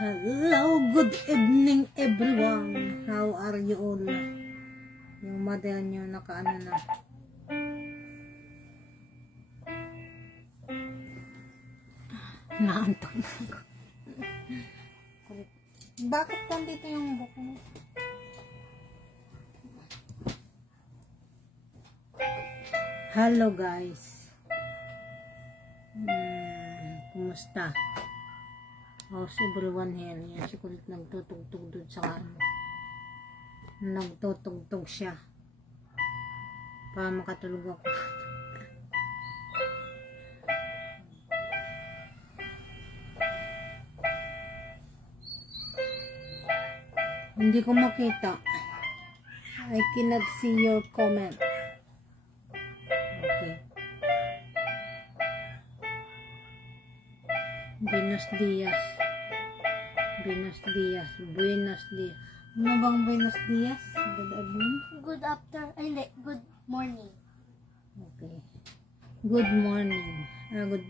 Hello, good evening everyone. How are you all? Yung mother nyo nakaano na. Naantok na ako. Bakit nandito yung buko mo? Hello guys. Kumusta? How's everyone here? Yan si Kulit nagtutugtog doon sa ano. Nagtutugtog siya. Para makatulog ako. Hindi ko makita. I cannot see your comment. Okay. Buenos dias. Buenos dias. Buenos dias. Ano bang buenos dias? Good evening? Good afternoon. Good morning. Okay. Good morning. Good.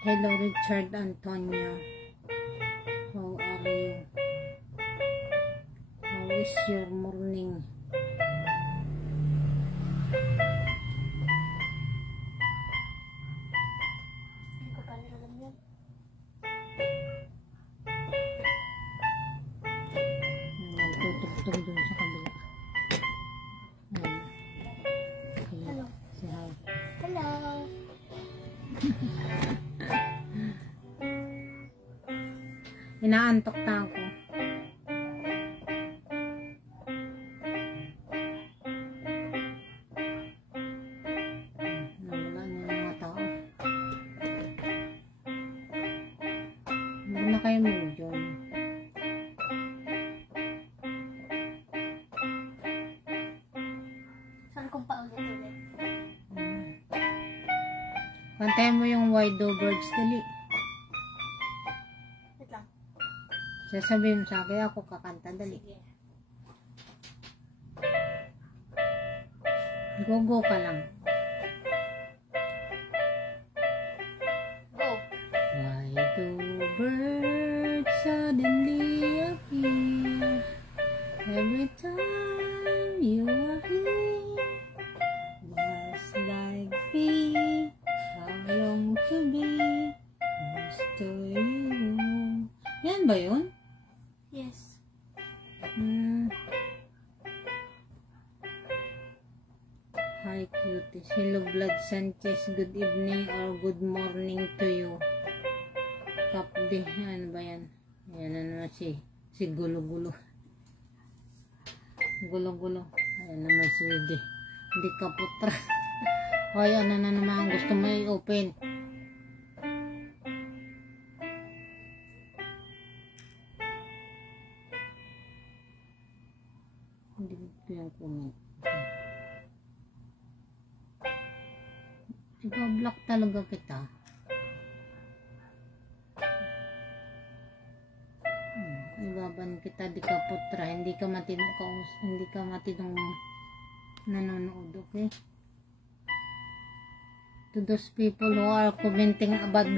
Hello, Richard Antonio. How are you? How is your morning? Hindi ko pa alam yan. Nagtutugtog dun sa kabila. Hello. Say hi. Hello. Inaantok na ako. Nawala na yung mga tao. Hindi na kayo mag-join. Saan kong paulit-ulit? Kantayin mo yung Why Do Birds Dali. Wait lang. Sasabihin mo sa akin, ako kakanta, dali. Sige. Go ka lang. Go. Why do birds suddenly appear every time you are here? Just like me, how long to be close to you. Yan ba yun? Yes. Hi cuties. Hello Blood Sanchez. Good evening or good morning to you. Kapde. Ano ba yan? Ayan na naman si Gulo-Gulo. Gulo-Gulo. Ayan naman si Di Kaputra. Hoy, ano na naman ang gusto mo i-open? Hindi ko yung comment. Iba-block talaga kita. Ibaban kita, Di Kaputra. Hindi ka matinong nanonood, okay? To those people who are commenting about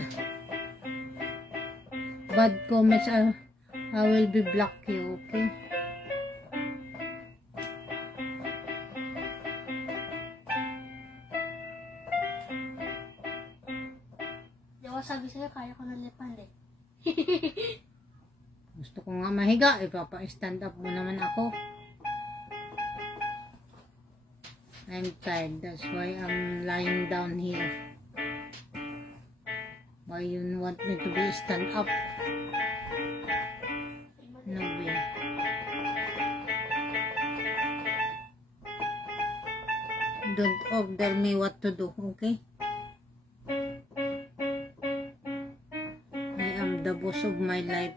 bad comments, I will be block you, okay? Sabi sa'yo, kaya ko nalipan eh. Gusto ko nga mahiga, ipapa-stand up mo naman ako. I'm tired, that's why I'm lying down here. Why you want me to be stand up? No way. Don't order me what to do, okay? The boss of my life.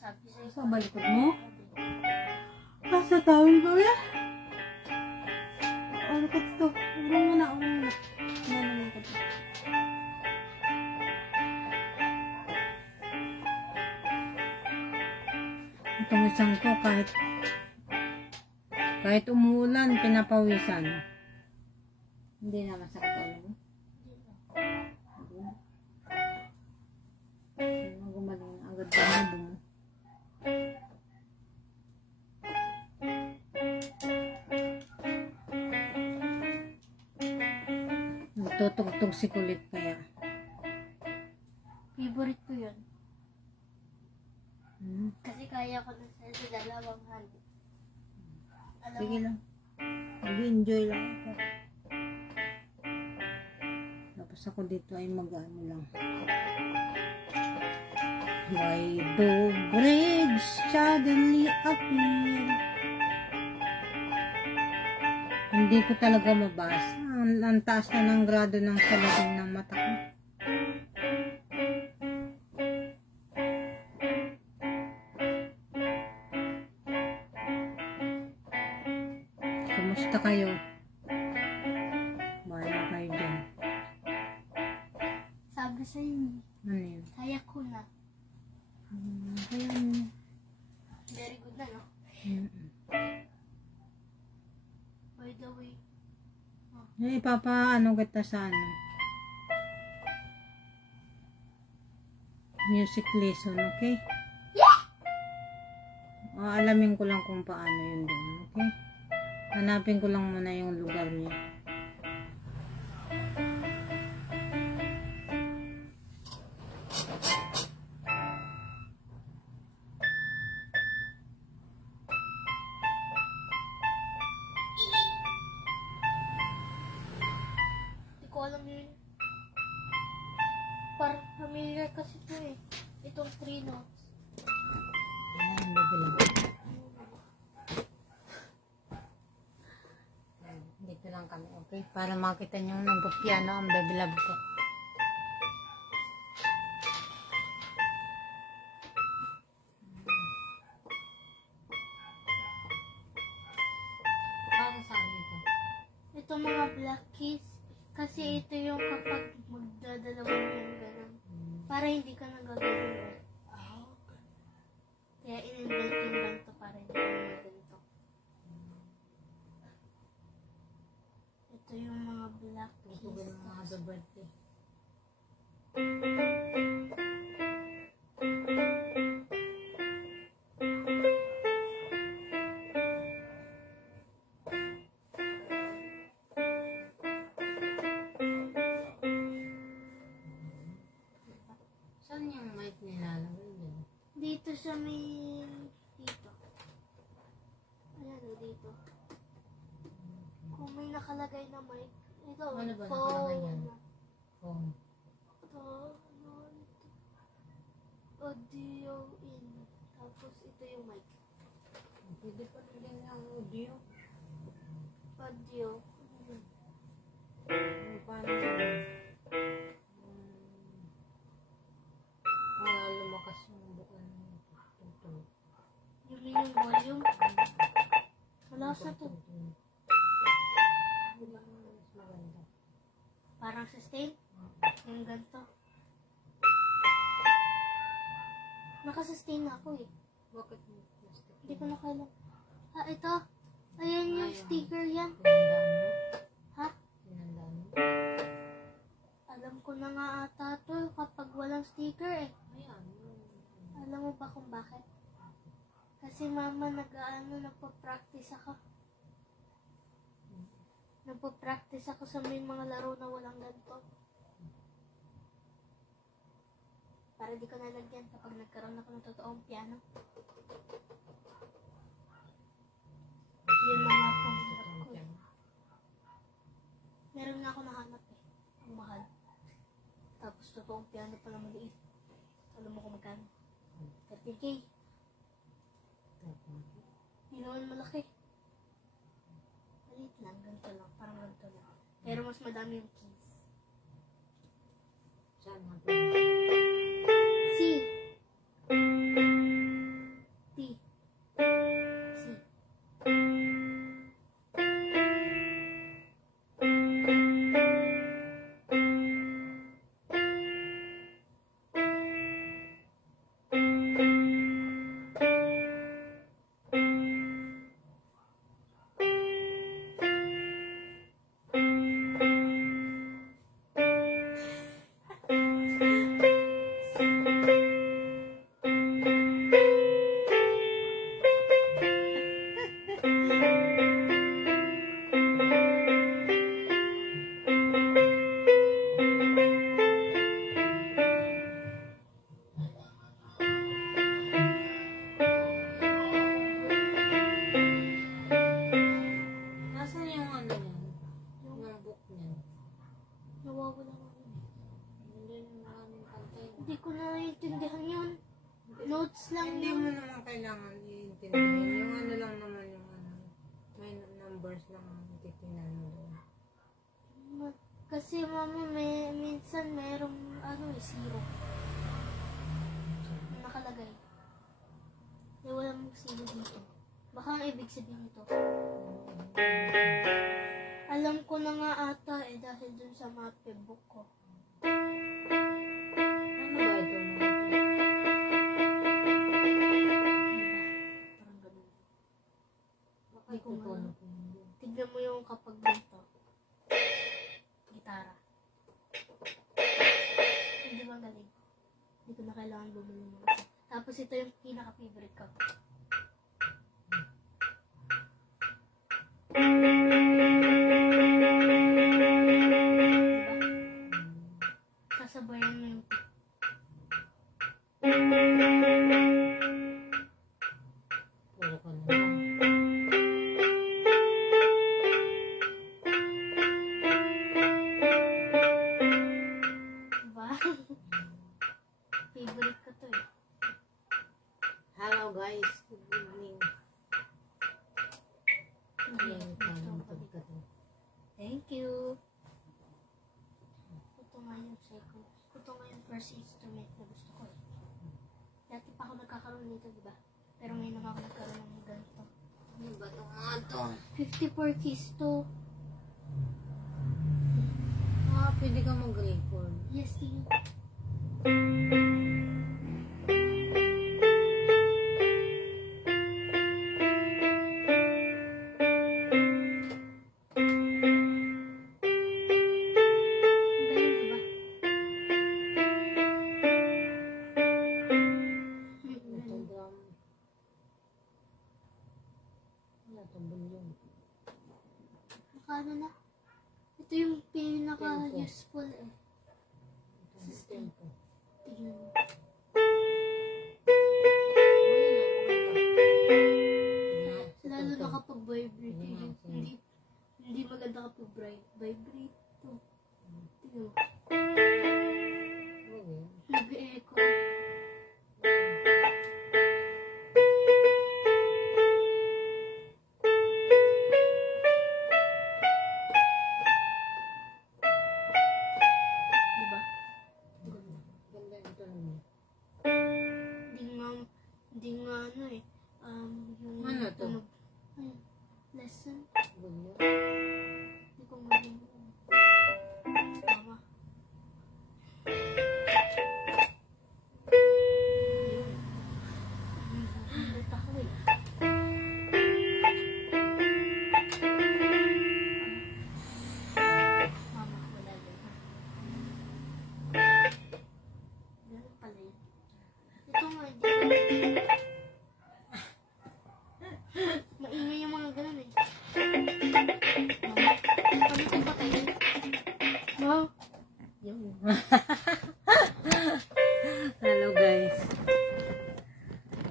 Sabi sa'yo, sa balikod mo? Sa tawin ko ya? Ano ka ito? Urong mo na. Ano naman ko ito? pinapawisan ko kahit umuulan, pinapawisan. Hindi na masakit ulo mo? Hindi na. Gumaling na agad ba mo? Nagtutugtog si kulit kaya. Favorite ko yun. Hmm. Kasi kaya ko na sa dalawang hand. Alam Sige mo, lang. Mag-enjoy lang ako. Tapos ako dito ay mag-ano lang. Why do bridge suddenly appear? Hindi ko talaga mabasa. Ang taas na ng grado ng salabing ng mata ko. Kumusta kayo? Bahala kayo dyan. sabi sa inyo, Ano yun? kaya ko na. Ayan. Very good na, no? By the way, Ipapaano kita sa ano? Music lesson, okay? Alamin ko lang kung paano yun doon, okay? Hanapin ko lang muna yung lugar niya. di ko alam yun. Parang familiar kasi ito eh. Itong 3 notes. Ayan, babilang. Dito lang kami, okay? Para makita nyo nagpo-piano ang baby love ko. Para saan ito? Ito mga black keys. Kasi ito yung kapag magdadalawa yung ganun. Para hindi ka nagagawin. Kaya in-invent yung ganito para hindi ka nagaganito. Ito yung mga black Tutugan keys. ng mga happy birthday. Saan yung mic nilalagay dyan? Dito sa may... dito. Ayan o, dito. Kung may nakalagay na mic, ito, Ano ba phone. nakalagay yan? Phone. Ito, ano, ito. Audio in. Tapos ito yung mic. Pwede pa rin din yung audio. Audio. Paano yun? Para lumakas yung bukan ng tutulog. Yun yung volume. Wala sa to. Mas maganda. Parang sustain. Yung ganito. Nakasustain na ako eh. Bakit mo plastic? Hindi ko nakala. Ah, ito. Ayan yung sticker yan. Tinandaan mo? Ha? Tinandaan mo? Alam ko na nga ata to kapag walang sticker eh. Ayan. Alam mo ba kung bakit? Kasi mama nagpa-practice ako. Nagpa-practice ako sa may mga laro na walang ganito. Para di ko nalagyan kapag nagkaroon ako ng totoong piano. Yun na nga po. Meron nga ako nahanap eh. Ang mahal. Tapos totoong piano pala maliit. Alam mo kung magkano? 13K. Hindi naman malaki. Maliit lang. Ganito lang. Parang ganito lang. Pero mas madami yung keys. Saan natin? C. D. C. yung ano yan? Yung book niyan. Nawawala na yun. Hindi yung maraming kantay. Hindi ko na naiintindihan yun. Notes lang Hindi yun. mo naman kailangan iintindihin. Yung ano lang naman yung ano. May numbers lang ang titingnan mo doon. Kasi mama, minsan merong zero. Nakalagay. Walang zero dito. Baka ang ibig sabihin nito. Alam ko na nga ata dahil dun sa mape book ko. Ano ba ito? Diba? Parang ganun. Bakit ito? Tignan mo yung kapag ganito. Gitara. Hindi ba galing? Hindi ko na kailangan bumili ng isa. Tapos ito yung pinaka-favorite ko. Diba? Sasabayan mo yung Puro ka na. diba? Favorite ko to eh. Hello guys, good evening. Ayan, parang matagka to. Thank you. Ito nga yung second. Ito nga yung first instrument na gusto ko eh. Dati pa ako nagkakaroon nito, di ba? Pero ngayon lang ako nagkaroon ng ganito. Ano ba ito nga ito? 54 keys to. Pwede ka mag-record. Yes, you. Ito drum. Wala itong bulyong. Nakano na? Ito yung pinaka-useful eh. Ito yung tempo. Tignan mo. Lalo na kapag vibrate. Hindi maganda kapag vibrate. Tignan mo. Nag-echo. Diba? Ganda ito naman. Hindi nga ano eh. Yung Ano to? Ayun. Lesson. Bulyong. Hindi ko marinig. Tama. Ba't ako eh? Mama, wala yun. Ganun pala yun. Ito nga, hindi ko. Maingay yung mga ganun eh. Mama, paano ito patayin? No? Yung. Hello guys.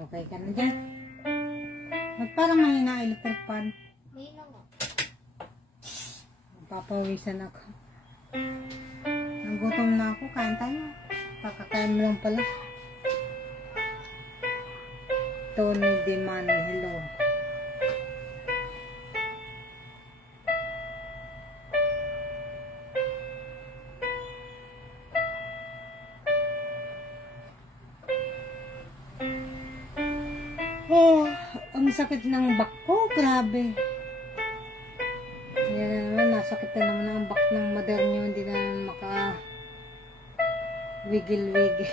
Okay ka na dyan? Ba't parang mahina ang electric fan? Ngayon na nga. Papawisan ako. Nagutom na ako. Kain tayo. Kakakain mo lang pala. Tony Deman. Hello. Oh, ang sakit ng back ko. Grabe. Yan na naman. Nasakit na naman ang back ng mother nyo. Hindi na naman maka wiggle-wiggle.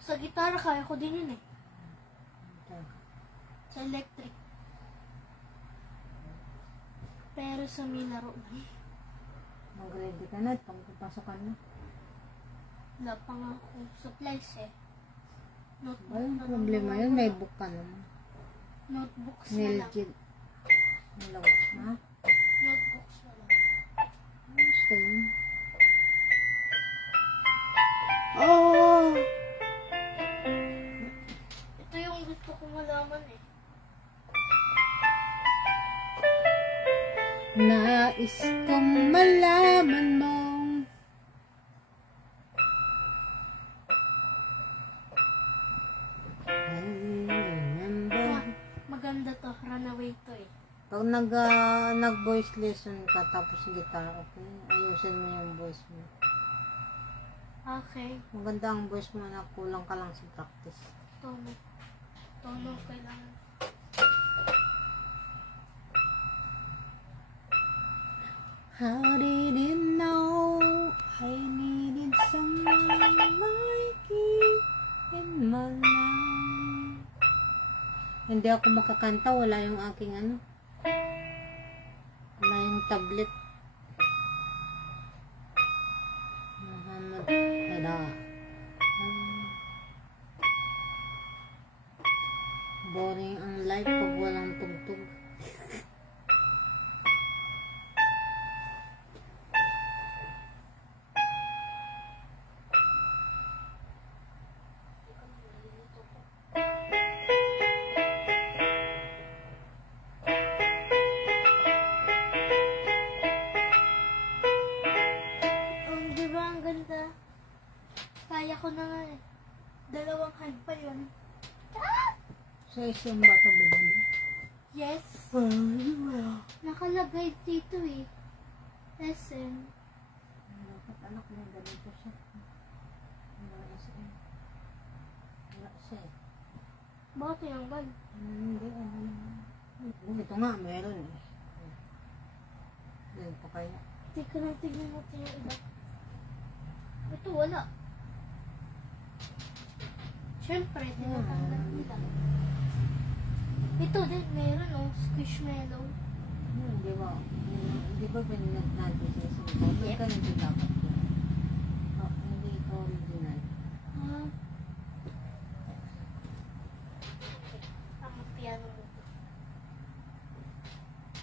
Sa gitara, kaya ko din yun eh. Sa electric. Pero sa may laro lang. Mag-ready ka na. Pagpapasok ka na. Wala pa nga akong supplies eh. Notebook Walang na lang problema naman. yun. May book ka naman. Notebooks na lang. Nilgid. Hello. Ha? Notebooks na lang. Gusto yun. Oh! Ito yung gusto kong malaman eh. Nais kong malaman mo. I remember. Maganda to. Runaway to eh. Pag nag-voice lesson ka tapos guitar, okay? Ayusin mo yung voice mo. Okay. Maganda ang voice mo na kulang ka lang sa practice. Tono. Tono kailangan. How did it know I needed someone like you in my life? Hindi ako makakanta, wala yung aking ano. Wala yung tablet. Muhammad Hala. Boring ang life pag walang tugtog. Di ba ang ganda? Kaya ko na nga eh. 2 hand pa yun. Sa isang bata ba ba? Yes. Nakalagay dito eh. SM. Dapat anak mo ganito siya. Wala siya. Wala siya eh. Bakit yung bag? Hindi, ito nga, meron eh. Yan pa kaya. Tignan natin yung iba. Ito wala. Siyempre, tinatanggal nila. Ito din, meron oh. Squishmallow. Di ba? Di ba pinag natin sa isang ko? May ganito dapat yun. Oh, hindi ito original. Ah. Ang piano mo.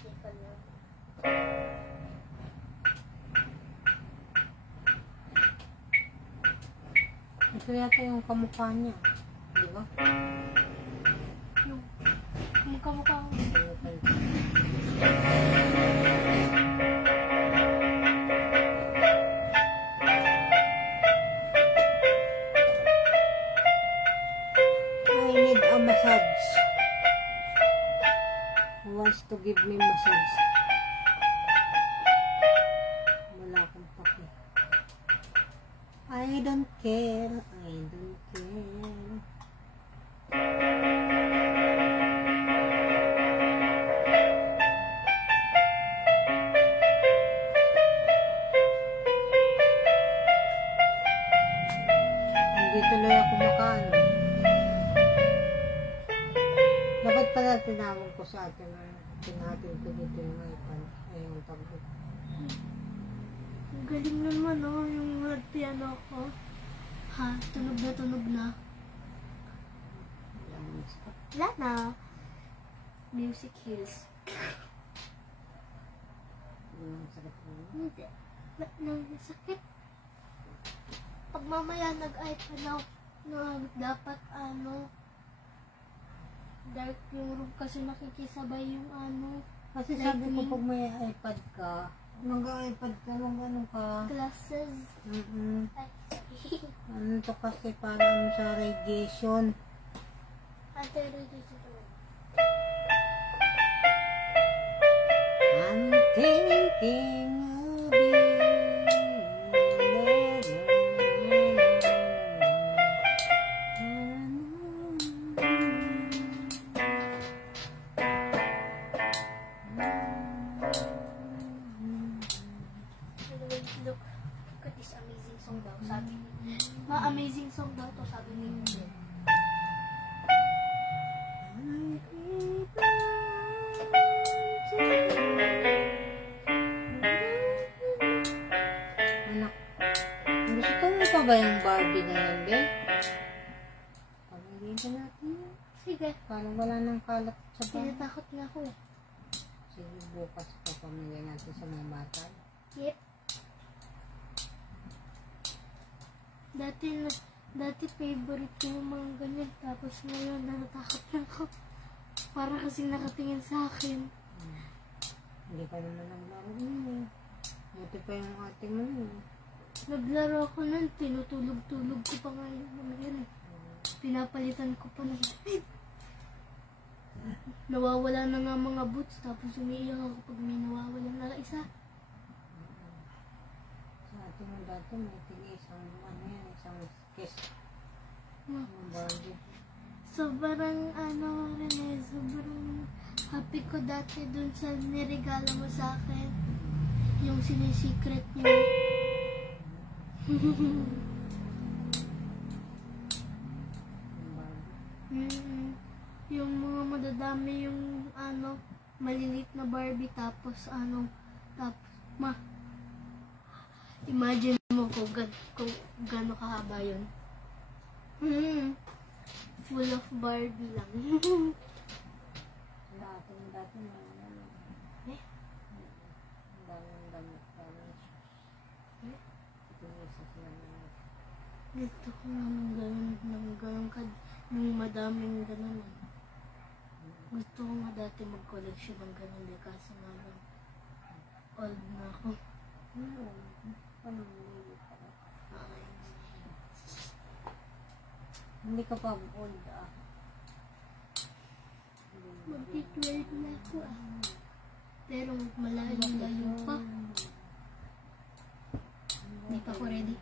Teka lang. Ito yata yung kamukha niya. Di ba? Yung mukha-mukha ko. I need a massage. Who wants to give me massage? Wala akong pake. I don't care. I don't care. Hindi tuloy ako makaano. Dapat pala tinawag ko sa atin na tinatin ko dito yung iPad. Ay, yung tablet. Ang galing naman oh, yung piano ko. Ha, tunog na tunog na. Wala na. Music Hills. Ang sakit mo. Hindi. Sakit. Pag mamaya nag-iPad ako, dapat dark yung room kasi makikisabay yung Kasi sabi ko pag may iPad ka, mag-iPad ka, mag-ano ka. glasses. Ay, Ano to kasi parang sa radiation. anti-radiation. I'm thinking of you. Look at this amazing song daw, sabi ni. Ma-amazing song daw to, sabi ni Yundin. Anak, gusto mo pa ba yung Barbie na yan, be? Pamiliin ka natin yan. Sige. Parang wala nang kalat sa bahay. Tinatakot nga ako eh. Sige, bukas pa pamigay natin sa mga bata. Yep. Dati favorite ko yung mga ganyan. Tapos ngayon, natatakot na ako. Para kasi nakatingin sa akin. Hindi ka naman naglaro nun eh. Buti pa yung ate mo nun. Naglaro ako nun, tinutulog-tulog ko pa nga yung mga yan eh. Pinapalitan ko pa ng damit. Nawawala na nga mga boots, tapos umiiyak ako pag may nawawala na isa. Sa ate mo dati may isang ano yan, isang kiss. Ma. Yung Barbie. Sobrang sobrang happy ko dati dun sa niregalo mo sa akin. Yung sinisikret niyo. Yung Barbie. Yung mga madadami yung malilit na Barbie tapos imagine mo kung gaano kahaba yun. Full of Barbie lang. Dati may ano. Eh? Daming damit. Tinisa sila na. Gusto ko nga ng ganun nung madaming ganun. Gusto ko nga dati mag-collection ng ganun eh, kaso nga lang old na ako. Paano hindi pa? Hindi ka pa old ah. Mag-12 na ako ah. Pero malayo pa. Hindi pa ako ready.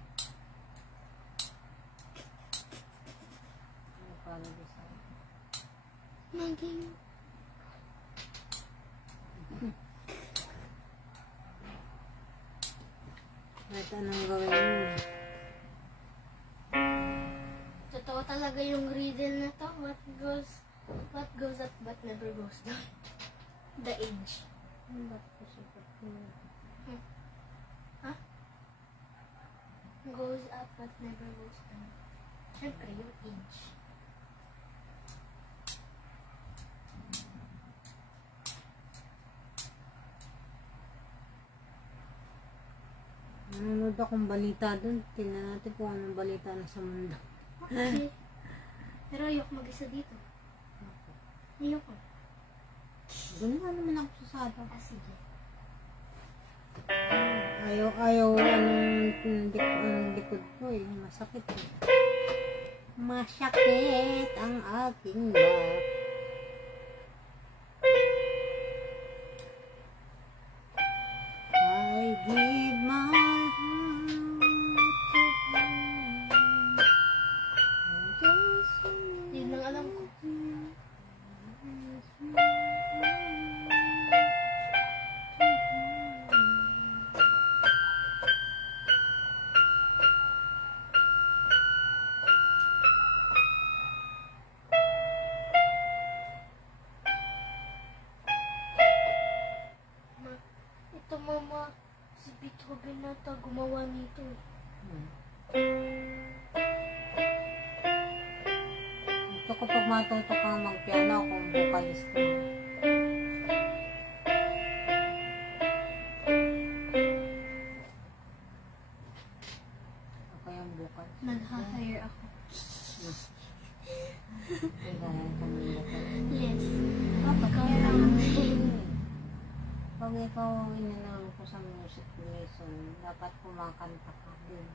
Maging kahit anong gawin mo. totoo talaga yung riddle na to. What goes up but never goes down? The age. Ba't ko siya Ha? Goes up but never goes down. Siyempre, yung age. nanonood akong balita dun. Tingnan natin kung anong balita na sa mundo. Okay. Pero ayoko mag-isa dito. Ayoko. Doon na naman ako sa sala. Sige. Ayaw anong likod ko eh. Masakit eh. Masakit ang aking back. I give my heart to you. Yun lang alam ko. Ito mama, si Beethoven nata gumawa nito. Ito kapag matuto kang magpiano kung vocalist ka. Ako yung vocal. Nag-hire ako. Kailangan ka ng vocal. Yes. Pag ikaw inanalo ko sa music lesson, dapat kumakanta ka din.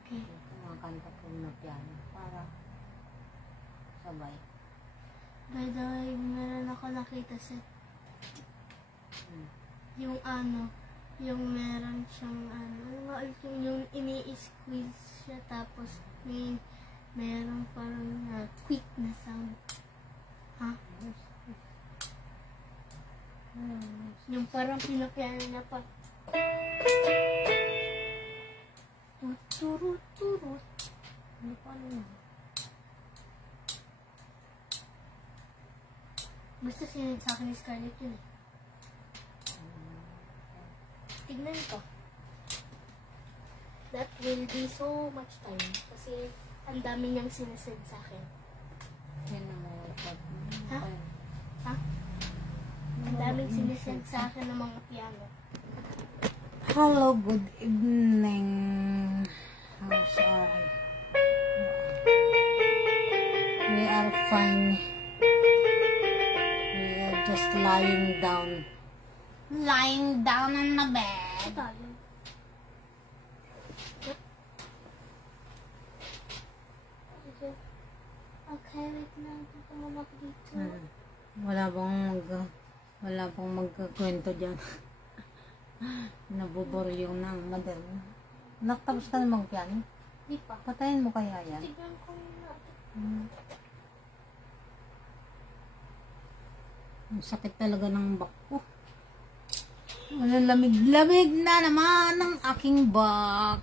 Okay. Kumakanta ko na piano para sabay. By the way, meron ako nakita sa yung yung meron siyang yung ini-squeeze siya tapos meron parang quick na sound. Ha? Yung parang pinapiano na pa. Turut. Ano pa ano? Basta sinend sa akin ni Scarlett yun eh. Tignan ko. That will be so much time. Kasi ang dami niyang sinesend sa akin. Yan ang mga record. Ha? Ha? Ang daming sinesend sa akin ng mga piano. Hello, good evening. How's our... We are fine. We are just lying down. Lying down on the bed. Tayo. Okay, wait na. Tumama ko dito. Wala bang magkakwento dyan. Nabuboryo na ang madal. Nakatapos ka na mag-piano? Di pa. Patayin mo kaya yan? Tignan ko natin. Ang sakit talaga ng back ko. Walang lamig-lamig na naman ang aking back.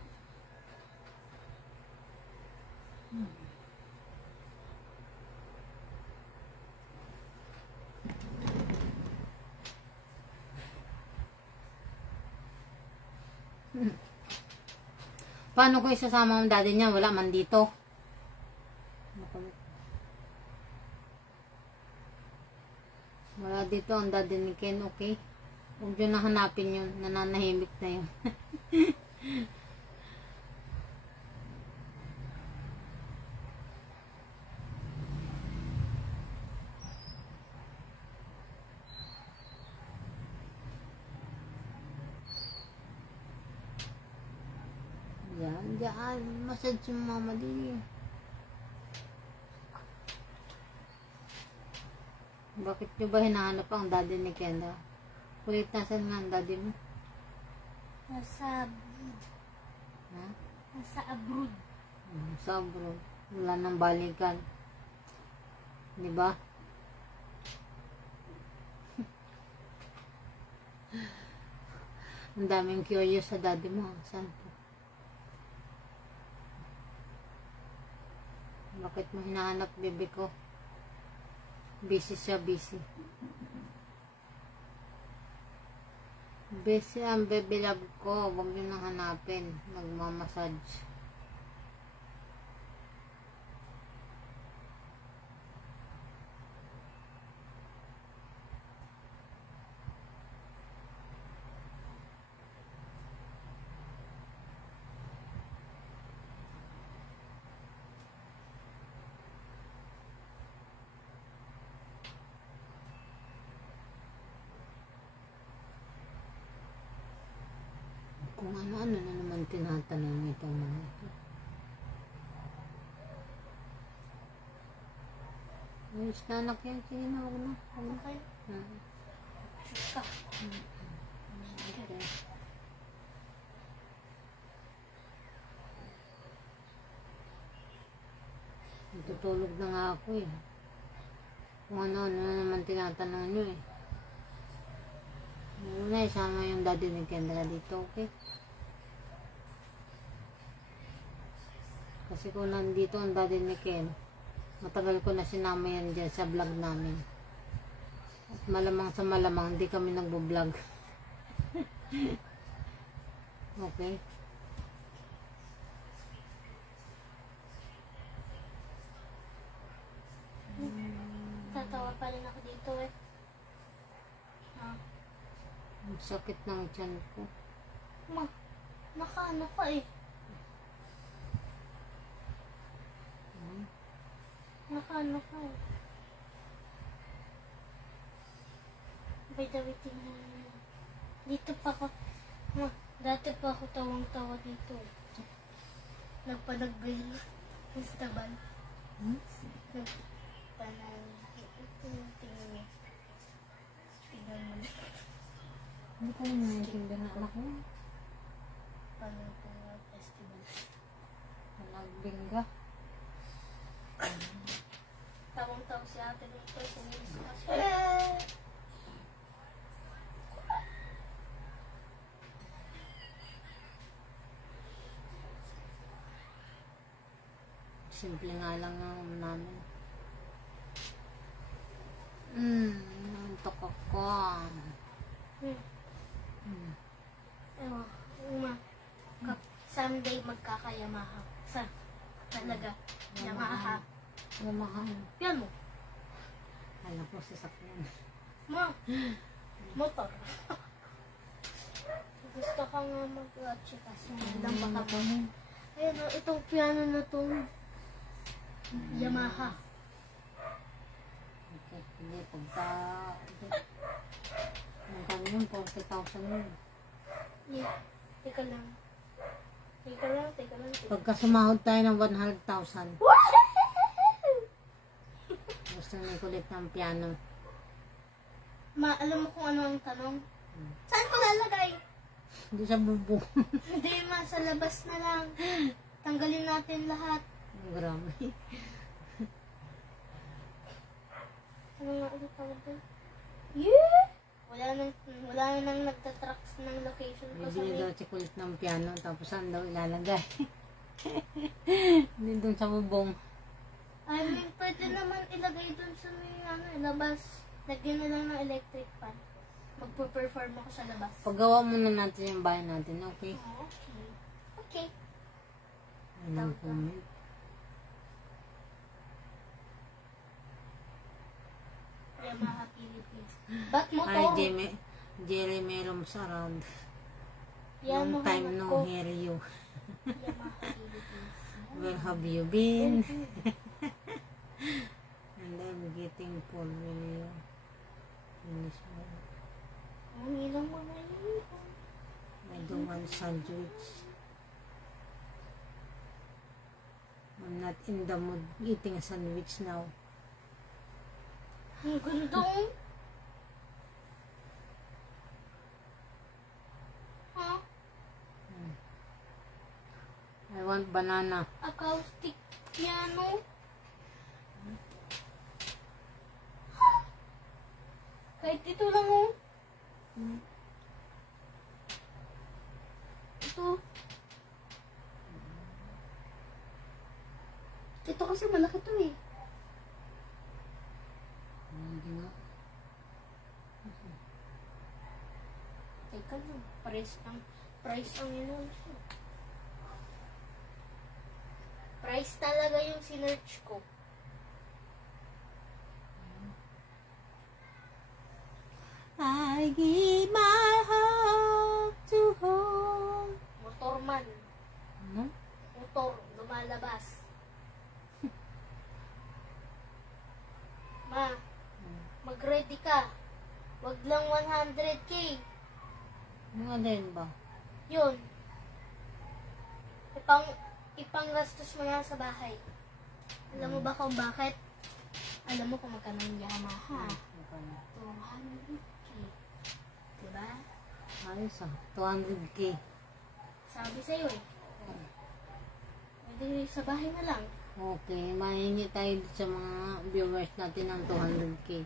Paano ko isasama ang daddy niya? Wala man dito. Wala dito ang daddy ni Ken, okay? Huwag nyo na hanapin yun. Nananahimik na yun. Diyan. Massage yung mama din. Bakit nyo ba hinahanap ang daddy ni Kenda? Kulit, nasan nga ang daddy mo? Nasa abroad. Ha? Nasa abroad. Sa abroad. Wala nang balikan. Diba? Ang daming curious sa daddy mo. Saan po? Bakit mo hinahanap, bebe ko? Busy siya, busy. Busy ang baby love ko. Huwag nyo nang hanapin. Nagmamassage. Kung ano-ano na naman tinatanong itong mga ito. Ayos na anak yan. Sige na, ako na. Okay. Ka. Okay. Natutulog na nga ako eh. Kung ano-ano na naman tinatanong nyo eh. Muna, isama yung daddy ni Kendra dito, okay? Kasi kung nandito ang daddy ni Ken, matagal ko na sinama yan dyan sa vlog namin. At malamang sa malamang, hindi kami nagbo-vlog. Okay? Tatawa pa rin ako dito eh. Ang sakit ng tiyan ko. Ma, nakaano ka eh. Nakaano ka eh. By the way, tingnan mo. Dito pa ako. Ma, dati pa ako tawang-tawa dito. Nagpanagbili. Instabal. Nagpanag. Tingnan mo. Tingnan mo na. Hindi ko naman naiintindihan na anak mo. Panag festival. Panagbingga. Tawang-tawa si ate dito. Sumilis kasi. Simple nga lang ang namin. Nantok ako. Ewan, someday magkakayamaha. Talaga. Yamaha. Yamaha. Yan mo. Alam ko sasakyan. Motor. Gusto ka nga mag-watch kasi lang baka Ayan o, itong piano na to. Yamaha. Okay, hindi, pagka... Ang yun, 40,000 yun. Yeah. Teka lang. Teka lang. Pagka sumahod tayo ng 100,000, gusto ni kulit ng piano. Ma, alam mo kung ano ang tanong? Saan ko lalagay? Hindi sa bubong. Hindi, ma, sa labas na lang. Tanggalin natin lahat. Grabe. Ano nga ulit tawag doon? Yeah! Wala nang nagtatracks ng location ko sa Bibili daw si kulit ng piano, tapos saan daw ilalagay? Hindi doon sa bubong. I mean, pwede naman ilagay doon sa may labas. Lagyan na lang ng electric fan. Magpo-perform ako sa labas. Paggawa muna natin yung bahay natin, okay? Okay. Okay. Anong comment? Yamaha Philippines. Ba't mo Hi, to? Jerry Merums around. Yamaha Long time ko. no hear you. Yamaha Philippines. Where have you been? And I'm getting full video. Finish mo. Ang ilang mo na yun. I don't want sandwich. I'm not in the mood eating a sandwich now. Ang gandong. Ha? I want banana. Acoustic piano. Kahit ito lang oh. Ito. Ito kasi malaki to eh. Hindi nga. Teka lang. Price ang yun. Price talaga yung sinearch ko. I give my heart to hold. Motor man. Ano? Motor. Lumalabas. Ma, mag-ready ka. Wag lang 100K. Ano din ba? Yun. Ipanggastos mo na sa bahay. Alam mo ba kung bakit? Alam mo kung magkano yung Yamaha. 200K. Diba? Ayos ah. 200K. Sabi sa'yo eh. Pwede sa bahay na lang. Okay. Mahingi tayo sa mga viewers natin ng 200K.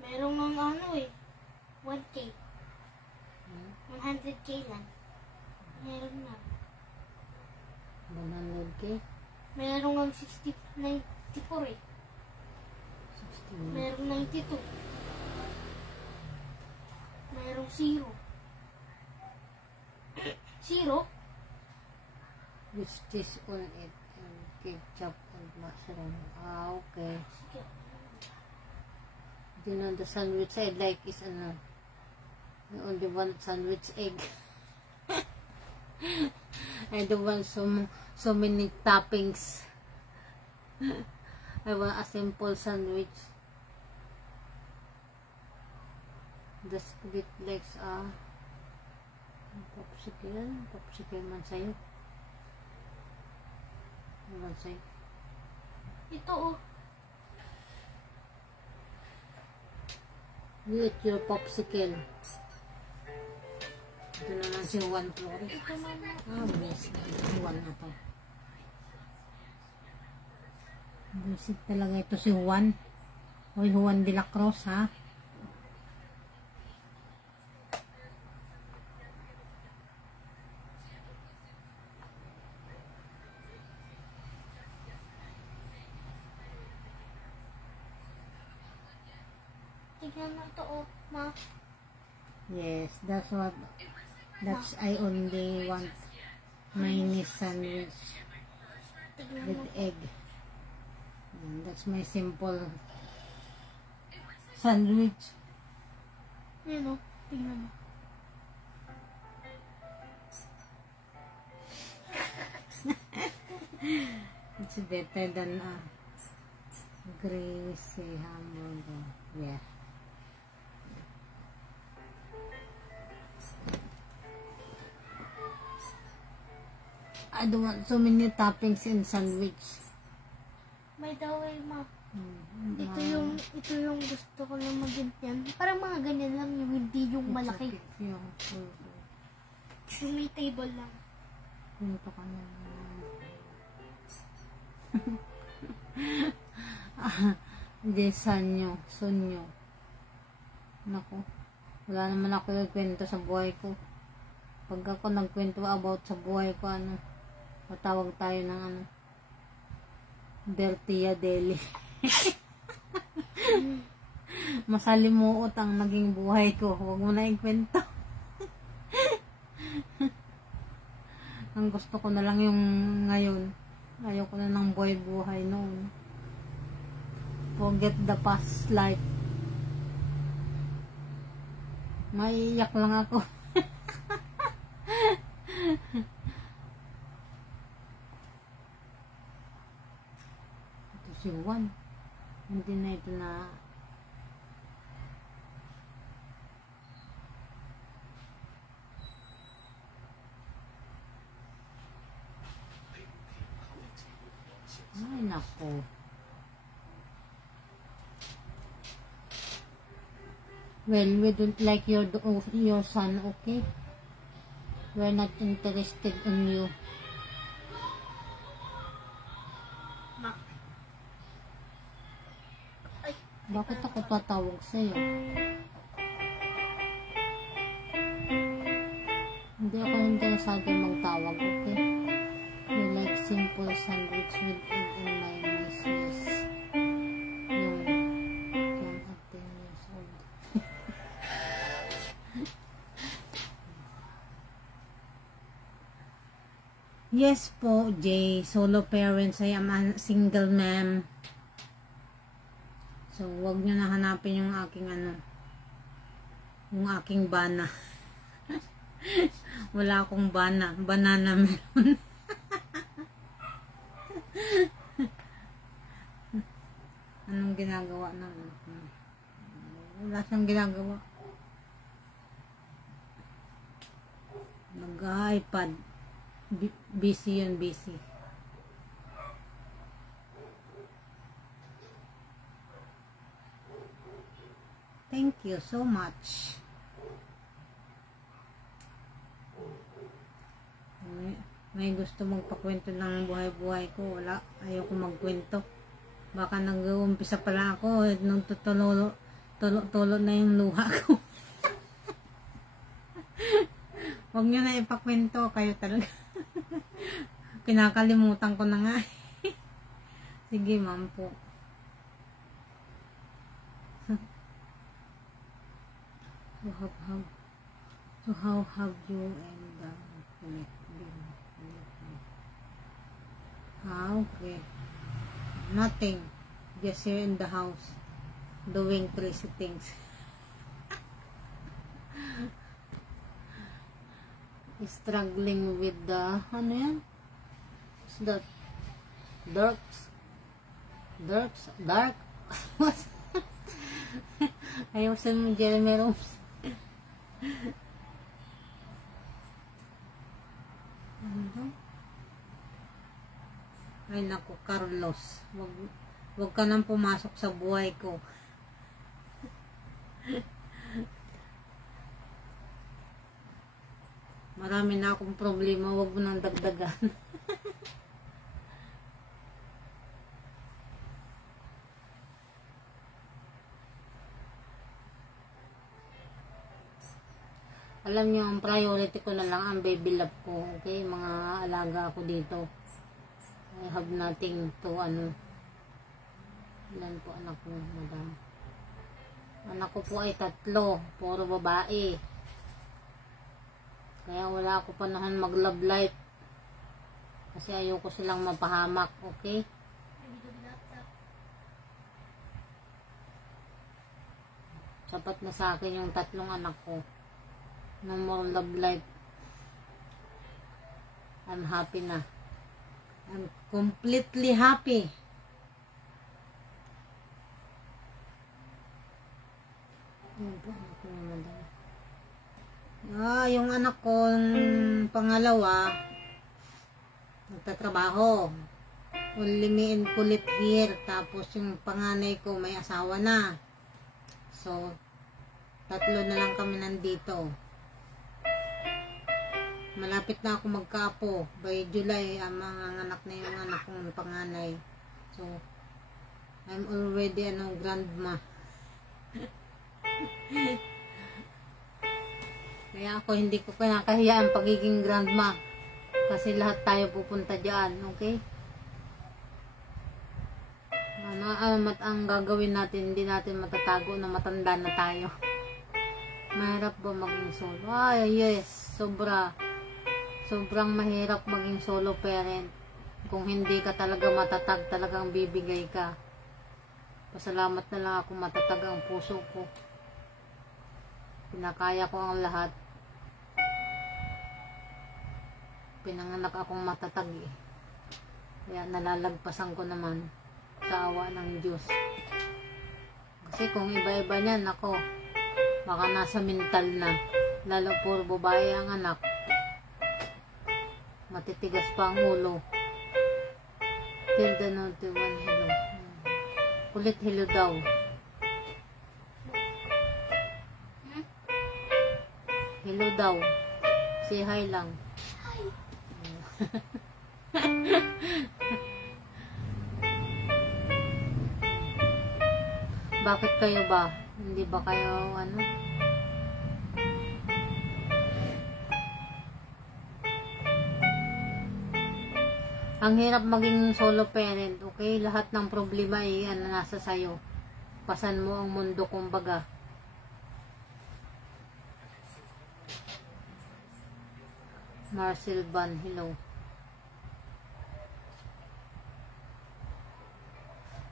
Merong ng ano eh. 1K. 100K lang. Meron na. 100K? Merong ng 94 eh. 60. Merong 92. Merong 0. 0? Which is on it. And ketchup and mushroom. Ah, okay. Sige. You know, the sandwich I like is ano. I only want sandwich egg. I don't want so many toppings. I want a simple sandwich. The split legs are popsicle man sa'yo. Ano man sa'yo? Ito oh. You eat your popsicle. Ito naman si Juan Flores. Ito mama. Ah, best. Juan na to. Basic talaga ito si Juan. Hoy, Juan de la Cruz, ha? Tignan mo ito oh. Ma. Yes, that's I only want mayonnaise sandwich Tignan with mo. egg. That's my simple sandwich. Yan oh. Tignan mo. It's better than a greasy hamburger. Yeah. I don't want so many toppings in sandwich. By the way, ma, ito yung gusto ko na magganyan. Parang mga ganyan lang yung hindi yung malaki. Yung may table lang. Punto ka na. Hindi, sonyo. Naku, wala naman ako nagkwento sa buhay ko. Pag ako nagkwento about sa buhay ko, patawag tayo ng Bertia Deli. Masalimuot ang naging buhay ko. Huwag mo na ikwento. Ang gusto ko na lang yung ngayon. Ayoko na ng buhay noon. Forget the past life. Maiiyak lang ako. Ito si Juan. Hindi na ito na ay nako. Well, we don't like your son, okay? We're not interested in you. Ma. Ay. Bakit ako tatawag sa'yo? Hindi ako interesado magtawag, okay? You like simple sandwich with egg and mayonnaise. Yung 10 at 10 years old. Yes po, Jay. Solo parents. I am a single ma'am. So, wag nyo na hanapin yung aking yung aking bana. Wala akong bana. Banana meron. Anong ginagawa ng wala siyang ginagawa. Nag-iPad. Busy yun, busy. Thank you so much. May gusto magpakwento ng buhay-buhay ko. Wala, ayoko magkwento. Baka nag-uumpisa pala ako nung tulo na yung luha ko. Huwag nyo na ipakwento, kayo talaga. Kinakalimutan ko na nga. Sige, ma'am po. So how have you and okay. Nothing. Just here in the house. Doing crazy things. Struggling with the ano yan? What's that? Dark? What? Ayusin mo, Jeremy Rose. Ay naku, Carlos. Wag ka nang pumasok sa buhay ko. Marami na akong problema, wag mo nang dagdagan. Alam niyo, ang priority ko na lang ang baby love ko. Okay, mga alaga ako dito. I have nothing to Ilan po anak ko, madam? Anak ko po ay 3, puro babae. Kaya wala ako panahon mag-love life. Kasi ayoko silang mapahamak, okay? Sapat na sa akin yung 3 anak ko. No more love life. I'm happy na. I'm completely happy. Yung anak kong pangalawa, nagtatrabaho. Only me and kulit here. Tapos yung panganay ko may asawa na. So, 3 na lang kami nandito. Malapit na ako magkaapo. By July, mga anak na yung anak kong panganay. So, I'm already grandma. Kaya ako hindi ko kinakahiya ang pagiging grandma. Kasi lahat tayo pupunta dyan, okay? Ang gagawin natin, hindi natin matatago na matanda na tayo. Mahirap ba maging solo? Ay, yes, sobrang mahirap maging solo parent. Kung hindi ka talaga matatag, talagang bibigay ka. Pasalamat na lang ako, matatag ang puso ko. Pinakaya ko ang lahat. Pinanganak akong matatag eh. Kaya nalalagpasan ko naman sa awa ng Diyos. Kasi kung iba-iba niyan, ako, baka nasa mental na. Lalo puro babae ang anak. Matitigas pa ang ulo. Till the naughty one, hello. Kulit hello daw. Hello daw. Say hi lang. Bakit kayo ba? Hindi ba kayo Ang hirap maging solo parent, okay? Lahat ng problema ay nasa sayo. Pasan mo ang mundo kumbaga. Marcel Van, hello.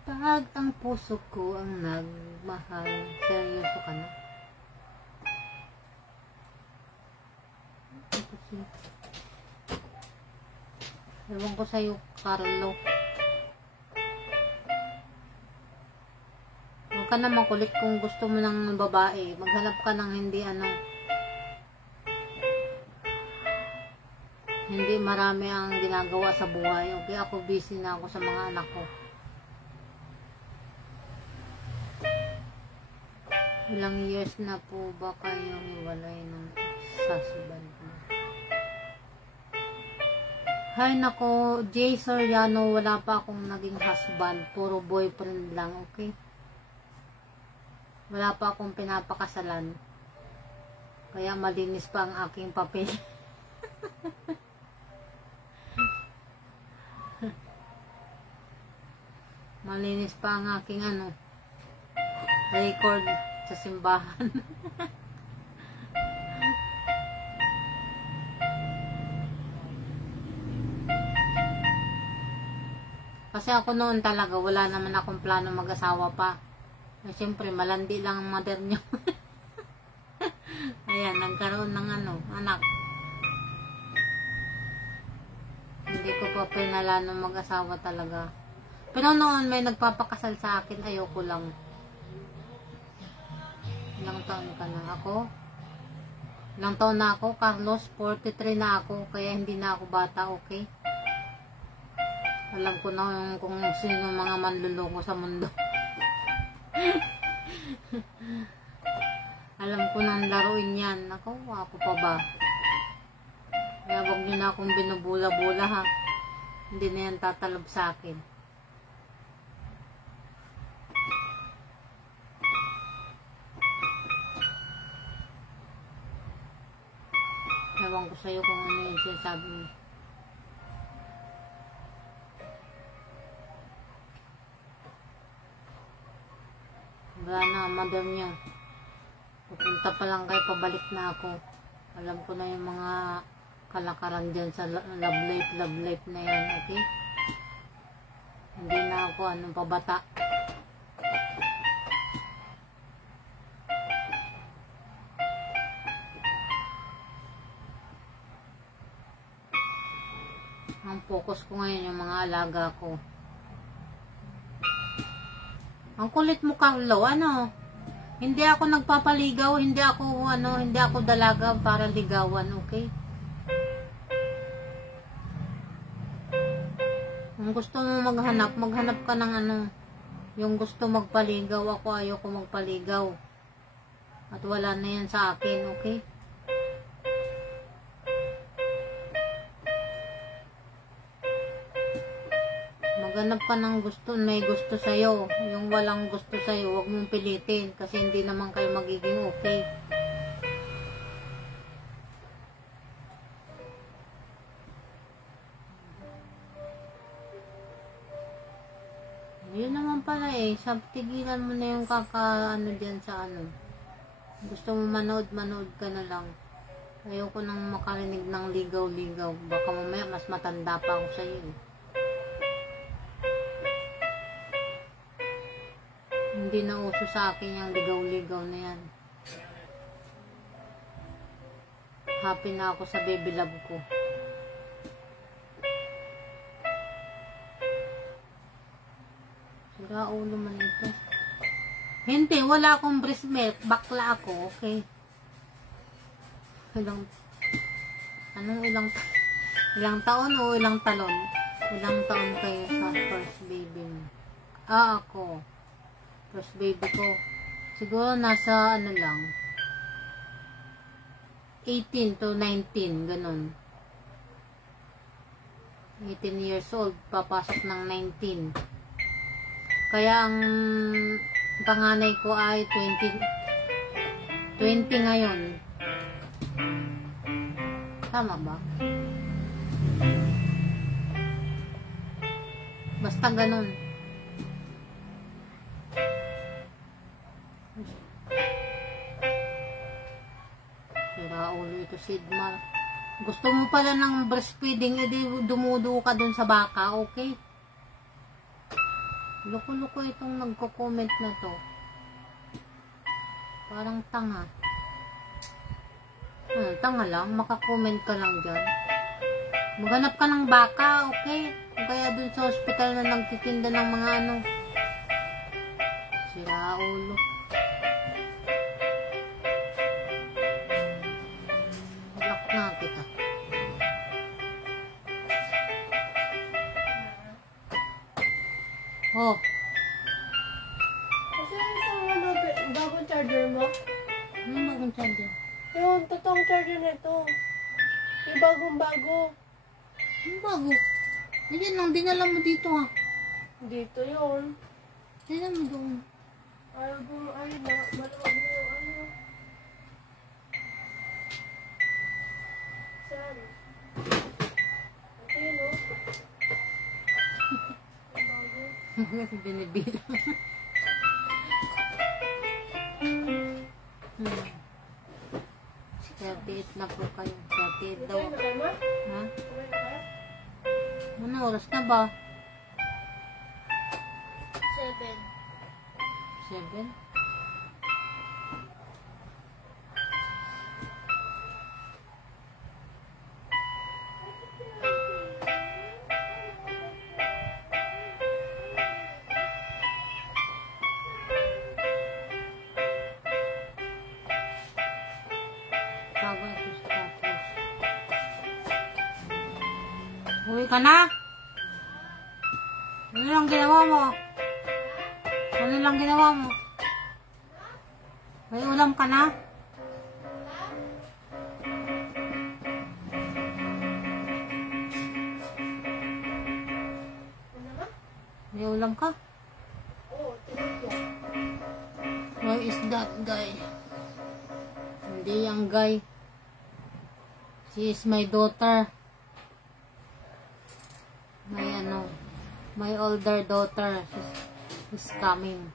Pag ang puso ko ang nagmahal, seryoso ka na? Ewan ko sa'yo, Carlo. Huwag ka na makulit kung gusto mo ng babae. Maghanap ka ng hindi marami ang ginagawa sa buhay. Okay, ako busy na ako sa mga anak ko. Ilang years na po ba kayong hiwalay ng husband mo? Hay nako, Jay Soriano, wala pa akong naging husband. Puro boyfriend lang, okay? Wala pa akong pinapakasalan. Kaya malinis pa ang aking papel. Malinis pa ang aking record sa simbahan. Kasi ako noon talaga, wala naman akong plano mag-asawa pa. Siyempre, malandi lang ang mother nyo. Ayan, nagkaroon ng anak. Hindi ko pa pinalano mag-asawa talaga. Pero noon, may nagpapakasal sa akin, ayoko lang. Ilang taon ka na ako? Ilang taon na ako, Carlos? 43 na ako, kaya hindi na ako bata, okay? Alam ko na kung sino mga manluloko sa mundo. Alam ko nang laruin yan. Ako pa ba? Kaya wag nyo na akong binubula-bula ha. Hindi na yan tatalob sa akin. Ewan ko sa'yo kung ano yung sinasabi mo. Wala na, mother niya. Pupunta pa lang kayo, pabalik na ako. Alam ko na yung mga kalakaran dyan sa love life na yan, okay? Hindi na ako pabata. Ang focus ko ngayon yung mga alaga ko. Ang kulit mo, Carlo, ano? Hindi ako nagpapaligaw, hindi ako dalaga para ligawan, okay? Kung gusto mo maghanap ka ng yung gusto magpaligaw. Ako ayoko magpaligaw. At wala na yan sa akin, okay? Maghanap ka ng may gusto sa'yo. Yung walang gusto sa'yo, huwag mong pilitin kasi hindi naman kayo magiging okay. Yun naman pala eh. Tigilan mo na yung dyan sa Gusto mo manood ka na lang. Ayoko nang makarinig ng ligaw-ligaw. Baka mamaya mas matanda pa ako sa'yo eh. Hindi na uso sa akin yung ligaw-ligaw na yan. Happy na ako sa baby love ko. Sira ulo man ito. Hindi, wala akong breast milk. Bakla ako, okay? Ilang taon o ilang talon? Ilang taon kayo sa first baby mo? Ako. First baby ko. Siguro nasa lang. 18 to 19, ganun. 18 years old, papasok ng 19. Kaya ang panganay ko ay 20 ngayon. Tama ba? Basta ganun. Sira ulo ito, Sidmar. Gusto mo pala ng breastfeeding, edi dumudo ka dun sa baka, okay? Loko-loko itong nagko-comment na to. Parang tanga. Tanga lang. Makakomment ka lang dyan. Maghanap ka ng baka, okay? Kaya dun sa hospital na nagtitinda ng mga sira ulo. Block na kita. Oh. Kasi yung bagong charger mo? Ano bagong charger? Yung totoong charger na ito. Yung bagong-bago. Ano bago? Ayan lang, dinala mo dito ha. Dito yun. Dinala mo doon. Maluwag na yung Saan? Ito yun o. Kasi binibilang. 38 na po kayo. 38 daw. Ha? Ano oras na ba? 7. 7? Uwi ka na? Ano lang ginawa mo? Ano lang ginawa mo? May ulam ka na? May ulam ka? Oo, tilapia. Where is that guy? Hindi yung guy. She is my daughter. My older daughter is coming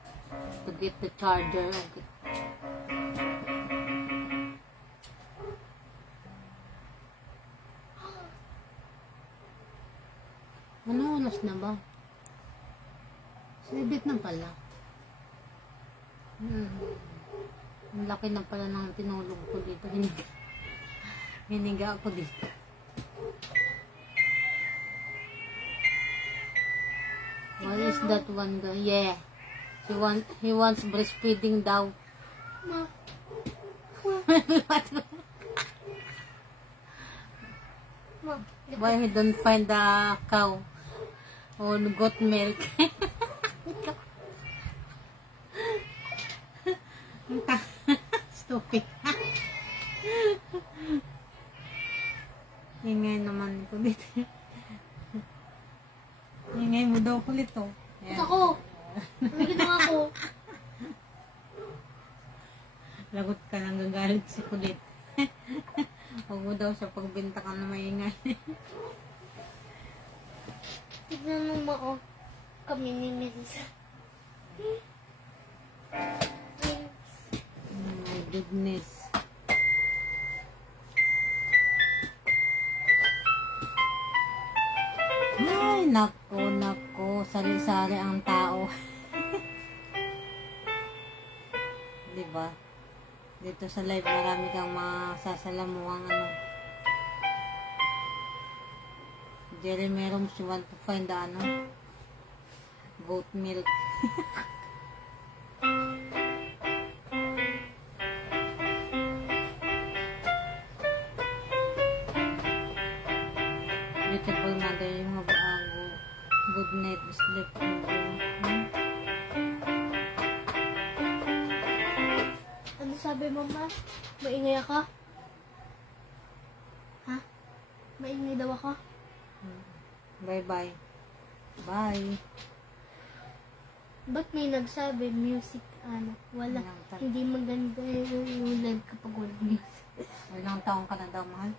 to get the charger. Okay. Ano oras na ba? 7 na pala. Ang laki na pala ng tinulog ko dito. Hiniga ako dito. What is that one girl? Yeah. He wants breastfeeding daw. Ma. Ma. Why he don't find the cow? Or goat milk? Stupid. Ingay naman kulit. Ingay mo daw kulit oh. Ito ako. Ano ginawa ko? Lagot ka lang gagalit si kulit. Huwag mo daw siya pagbinta ka na maingay. Tignan mo ma, oh. Kami ni Melissa. Oh my goodness. Ay, nako, sari-sari ang tao. Diba? Dito sa live, marami kang masasalamuhang ano. Jeremy Roms, you want to find the ano? Goat milk. Beautiful mother, you have a good night sleep. Ano sabi mo, ma? Maingay ako? Ha? Maingay daw ako? Bye-bye. Bye. Ba't may nagsabi, music, ano, wala, hindi maganda yung live kapag walang music. Ilang taong ka na daw, mahal?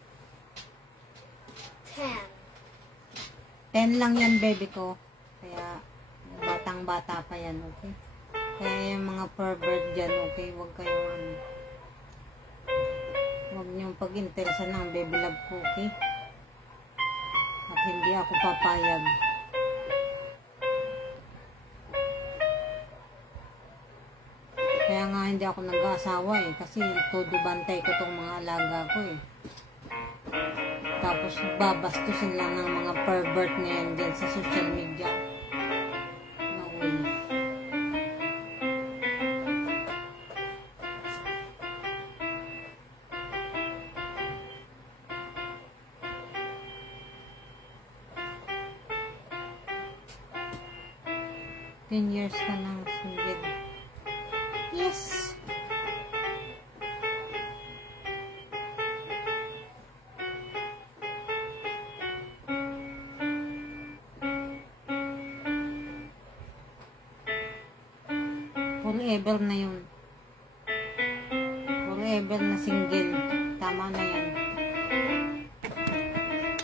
10. 10 lang yan, baby ko. Kaya, batang-bata pa yan, okay? Kaya yung mga pervert dyan, okay? Huwag kayong ano. Huwag niyong pag-interesan ng baby love ko, okay? At hindi ako papayag. Kaya nga hindi ako nag-aasawa eh. Kasi todo bantay ko tong mga alaga ko eh. Tapos babastusin lang ng mga pervert ngayon dyan sa social media. No way. Ten years ka nang single. Yes. Forever na yun. Forever na single. Tama na yan.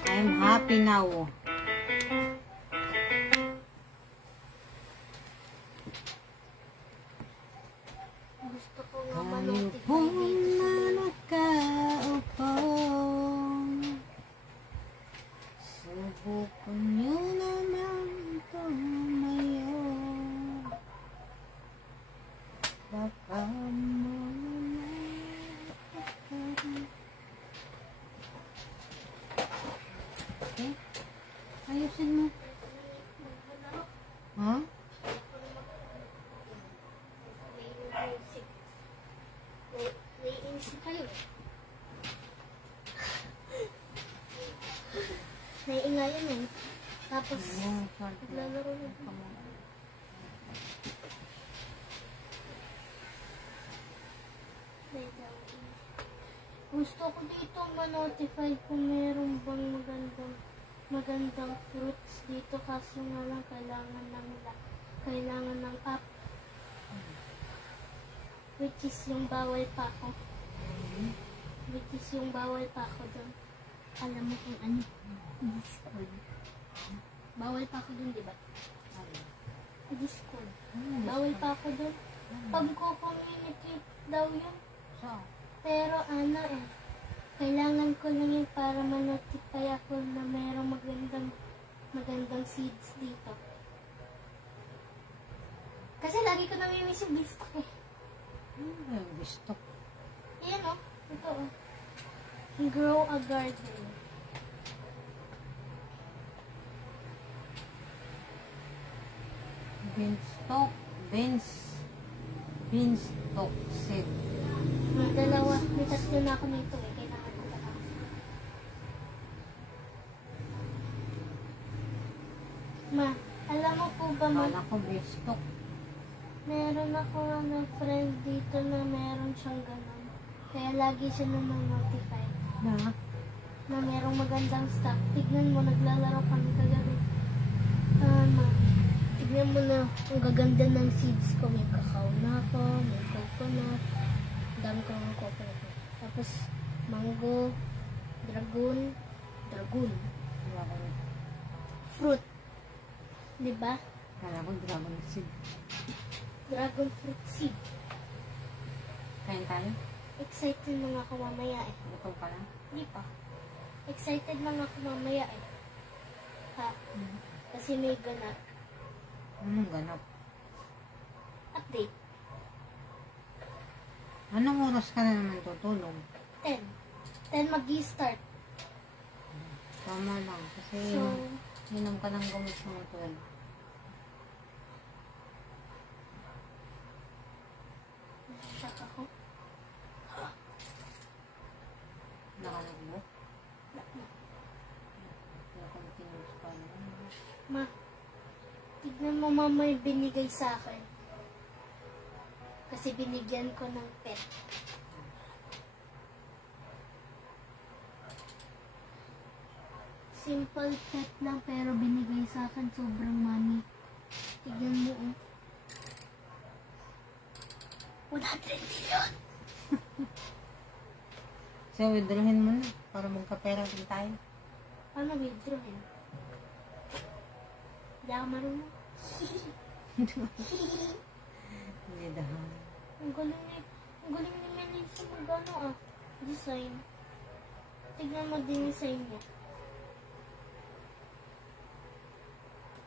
I'm happy now. Gusto ko nga Tayo ma-notify pong dito sa nakaupo. Subukan nyo naman tumayo. Baka mo okay? Ayusin mo. Ha? music. Naiinis kayo. Naiingayan eh. Tapos, naglalaro na. Gusto ko dito ma-notify kung meron bang magandang fruits dito kasi nga lang kailangan ng app, which is yung bawal pa ako doon. Alam mo kung ano? Discord. Bawal pa ako doon, di ba? Discord. Bawal pa ako doon. Pag ko communicate daw yun. Pero ano eh, kailangan ko lang yun para ma-notify ako na mayroong magandang seeds dito. Kasi lagi ko namimiss yung bistak eh. Gusto. Ayan o, ito o. Grow a garden. Beanstalk. Beanstalk seed. May dalawa, may tatlo na ako nito eh. Kailangan ko talaga. Ma, alam mo po ba ma, Kala ko beanstalk. meron ako friend dito na meron siyang ganun. Kaya lagi siya notify na merong magandang stock. Tignan mo, naglalaro kami kagabi. Ma, tignan mo na ang gaganda ng seeds ko. May cacao na ako, may coconut. Dami ko ng coconut. Tapos, mango, dragon. Fruit. Diba? Kala ko dragon seed. Dragon fruit seed. Kain tayo? Excited na nga ako mamaya eh. Gutom ka lang? Hindi pa. Excited na nga ako mamaya eh. Ha? Kasi may ganap. Anong ganap? Update. Anong oras ka na naman tutulog? 10. 10 mag-i-start. Tama lang. Kasi So, inom ka ng gamot ng 12. shock ako. Nakalagbo? Kaya continuous pa naman. Ma, tignan mo mama yung binigay sa akin. Kasi binigyan ko ng pet. Simple pet lang pero binigay sa akin sobrang money. Tignan mo oh. 100 million! So, withdrawin mo na para magkapera din tayo. Ano withdrawin? Hindi ako marunong. Hindi dahan. Ang galing ni Melissa mag-ano design. Tignan mo din yung design niya.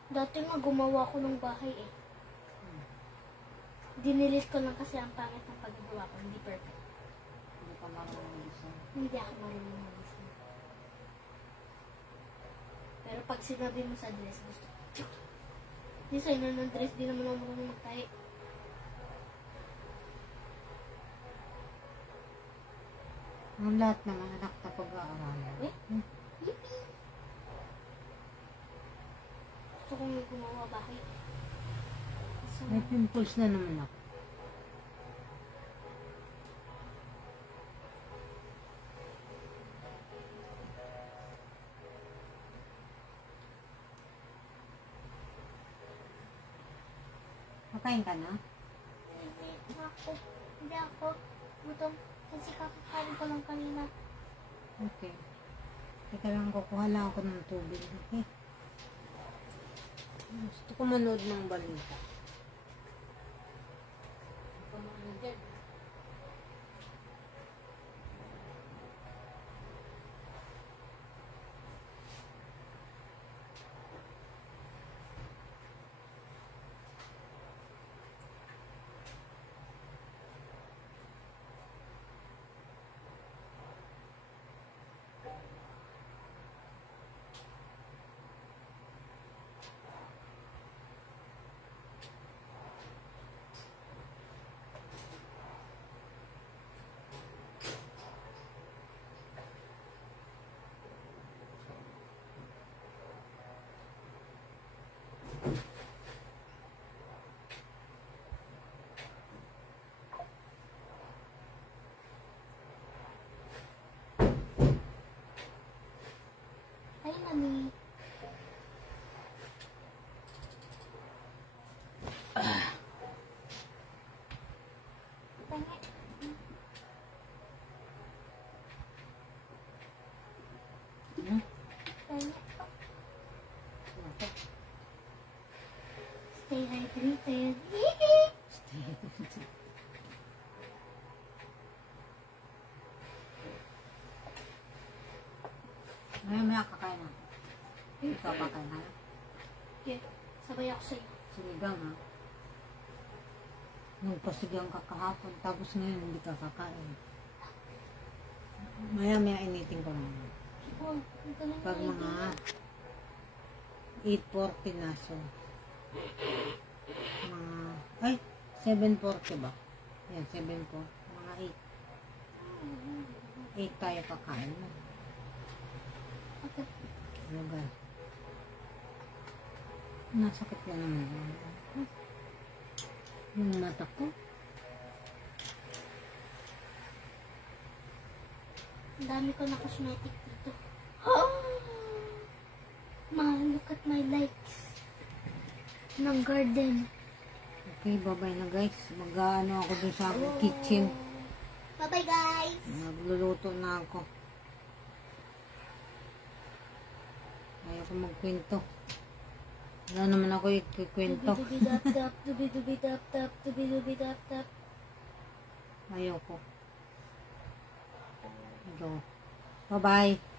Dati nga gumawa ko ng bahay eh. Dinilit ko lang kasi ang pangit ng paggawa ko. Hindi perfect. Hindi ka marunong mag-design. Hindi ako marunong mag-design. Pero pag sinabi mo sa dress, gusto ko. Designer ng dress, di naman ako marunong magtahi. Ang lahat naman anak na pag-aaralan. Yippee! Gusto kong gumawa bahay. So, May pimples na naman ako. Makain ka na? Hindi ako. Gutom. Kasi kakakain ko lang kanina. Okay. Teka lang, kukuha lang ako ng tubig. Okay? Gusto ko manood ng balita. Hi, Mami. Tanga. Hmm? Tanga. Okay. Stay hydrated. Maya kakain na. Ikaw kakain na. Okay. Sabay ako sa'yo. Sinigang ha. Nung pasigang ka kahapon, tapos ngayon hindi ka kakain. Maya initin ko lang. Oh, ang galing Pag na mga 8:40 na so. Ay, 7:40 ba? Yan, 7:40. Mga 8. 8 tayo kakain. Okay. Ano guys? Nasakit na naman. Yung mata ko. Ang dami ko na cosmetic dito. Look at my likes ng garden. Okay, bye-bye na guys. Mag-ano ako dun sa kitchen. Bye-bye guys! Nagluluto na ako. Ayaw ko magkwento. Wala naman ako ikikwento. Dubi-dubi-dap-dap, dubi-dubi-dap-dap, dubi-dubi-dap-dap. Ayaw ko. Ito. Bye-bye.